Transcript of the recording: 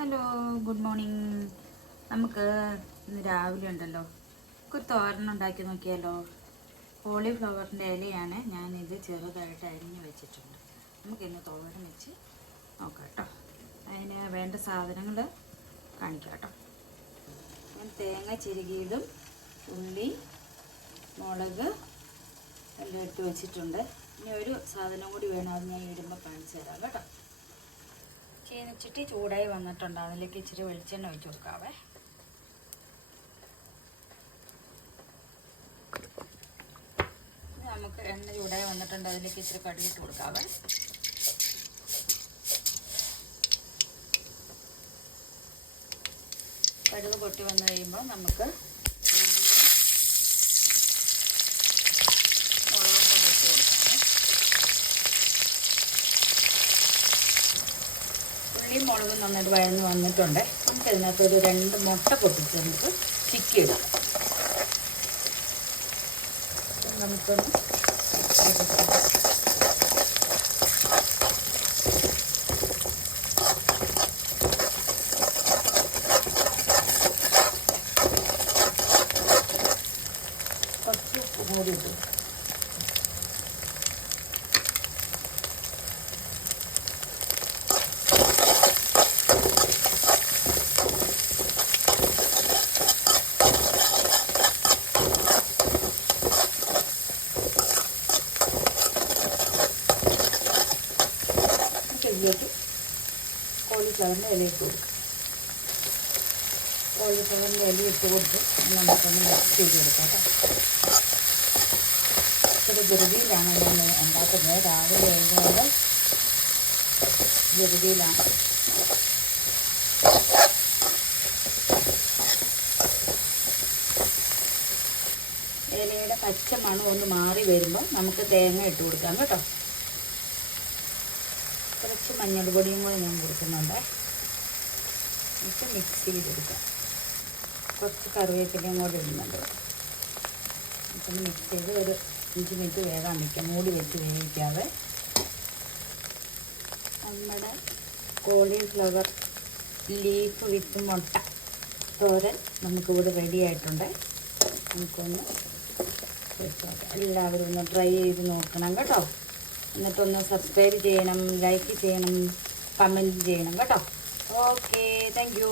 Hello, good morning. നമുക്ക് ഇന്ന് രാവിലെ ഉണ്ടല്ലോ ഒരു തോരൻ ഉണ്ടാക്കി നോക്കിയാലോ. കോളിഫ്ലവറിൻ്റെ ഇലയാണ് ഞാനിത് ചെറുതായിട്ട് അരിഞ്ഞ് വെച്ചിട്ടുണ്ട്. നമുക്കിന്ന് തോരൻ വെച്ച് നോക്കാം കേട്ടോ. അതിന് വേണ്ട സാധനങ്ങൾ കാണിക്കാം കേട്ടോ. ഞാൻ തേങ്ങ ചിരുകിയതും ഉള്ളി, മുളക് എല്ലാം ഇട്ട് വെച്ചിട്ടുണ്ട്. ഇനി ഒരു സാധനം കൂടി വേണം, അത് ഞാൻ ഇടുമ്പോൾ കാണിച്ചു തരാം കേട്ടോ. ചീനിച്ചിട്ട് ചൂടായി വന്നിട്ടുണ്ട്, അതിലേക്ക് ഇച്ചിരി വെളിച്ചെണ്ണ ഒഴിച്ച് കൊടുക്കാവേ. നമുക്ക് എണ്ണ ചൂടായി വന്നിട്ടുണ്ട്, അതിലേക്ക് ഇച്ചിരി കടുകിട്ട് കൊടുക്കാവേ. കടുക് പൊട്ടി വന്നു കഴിയുമ്പോൾ നമുക്ക് ഉള്ളിയും മുളകും നന്നായിട്ട് വഴന്ന് വന്നിട്ടുണ്ട്. നമുക്കതിനകത്തൊരു 2 മുട്ട പൊട്ടിച്ച് നമുക്ക് ചിക്കിയിടാം. നമുക്കൊന്ന് കുറച്ച് ഉപ്പ് കൂടി ഇട്ടു. ഇതിലേക്ക് കോളിഫ്ലവറിൻ്റെ ഇല ഇട്ട് കൊടുക്കും. കോളിഫ്ലവറിൻ്റെ ഇല ഇട്ട് കൊടുത്ത് നമുക്കൊന്ന് മിക്സ് ചെയ്ത് കൊടുക്കാം കേട്ടോ. ഇച്ചിരി ധൃതിയിലാണ് ഞാൻ ഉണ്ടാക്കുന്നത്. രാവിലെ എഴുതുന്നത് ധൃതിയിലാണ്. ഇലയുടെ പച്ച മണം ഒന്ന് മാറി വരുമ്പോൾ നമുക്ക് തേങ്ങ ഇട്ട് കൊടുക്കാം കേട്ടോ. കുറച്ച് മഞ്ഞൾപ്പൊടിയും കൂടി ഞാൻ കൊടുക്കുന്നുണ്ട്. എന്നിട്ട് മിക്സ് ചെയ്തെടുക്കാം. കുറച്ച് കറിവേപ്പിലയും കൂടി ഇടുന്നുണ്ട്. എന്നിട്ട് മിക്സ് ചെയ്ത് ഒരു 5 മിനിറ്റ് വേഗം വയ്ക്കാം, മൂടി വെച്ച് വേവിക്കാതെ. നമ്മുടെ കോളിഫ്ലവർ ലീഫ് വിത്ത് മുട്ട തോരൻ നമുക്കിവിടെ റെഡി ആയിട്ടുണ്ട്. നമുക്കൊന്ന് എല്ലാവരും ഒന്ന് ട്രൈ ചെയ്ത് നോക്കണം കേട്ടോ. എന്നിട്ടൊന്ന് സബ്സ്ക്രൈബ് ചെയ്യണം, ലൈക്ക് ചെയ്യണം, കമൻറ്റ് ചെയ്യണം കേട്ടോ. Okay, thank you.